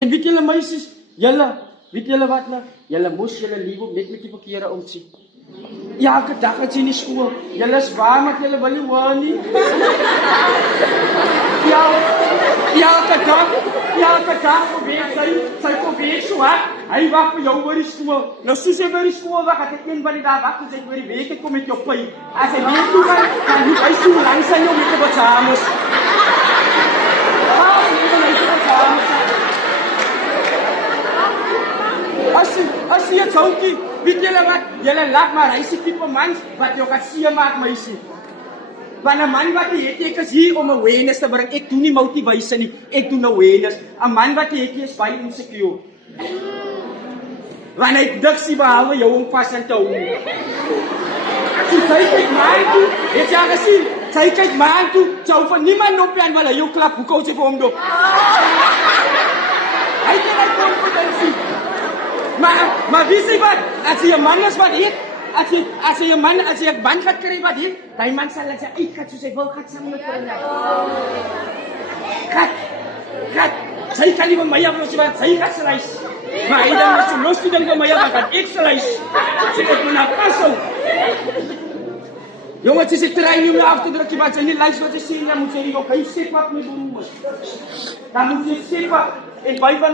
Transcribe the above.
En weet julle meisies, weet julle wat nou? Julle moes julle lief op net met die verkeerde oudsie. Elke dag as jy in die skool, julle is waar met julle wil nie hoor nie. Ja, elke dag probeer sy probeer so hard. Hy wag vir jou oor die skool. Nou soos hy by die skool wag, het ek een van die dae wag, as ek oor die week kom met jou pyn. As hy weer toe gaan, dan moet hy so lang sy jou met die pyjamas. As jy het houkie, weet julle wat? Julle lag maar, hy is die type mans wat jou gaat seer maak, meisie. Want 'n man wat jy het, ek is hier om awareness te bring. Ek doen nie motivation nie, ek doen awareness. 'n man wat jy het, is baie insecure. Want hy diksie behalwe jou om vas aan te hou. So sy kyk maar toe, het jy gesien? Sy kyk maar toe, sy van niemand op aan wil hy jou klap, hoe kou sy vir hom dop? Hy het nie confidence. Maar wie sê wat? As jy 'n man is wat het, as jy 'n man gaat kry wat het, die man sal laat sy uitgaan soos hy wil, gaat saam met vir Gat, sy kan nie van my af los, want sy gaat sy reis. Maar hy dan so los die ding van my af, want ek sy reis. Sy het my na pas. Jongens, as ek terrein nie af te druk, wat sy nie reis wat sy sê, dan moet sy nie ook, hy sê wat my doen moet. Dan moet sy sê wat, en by van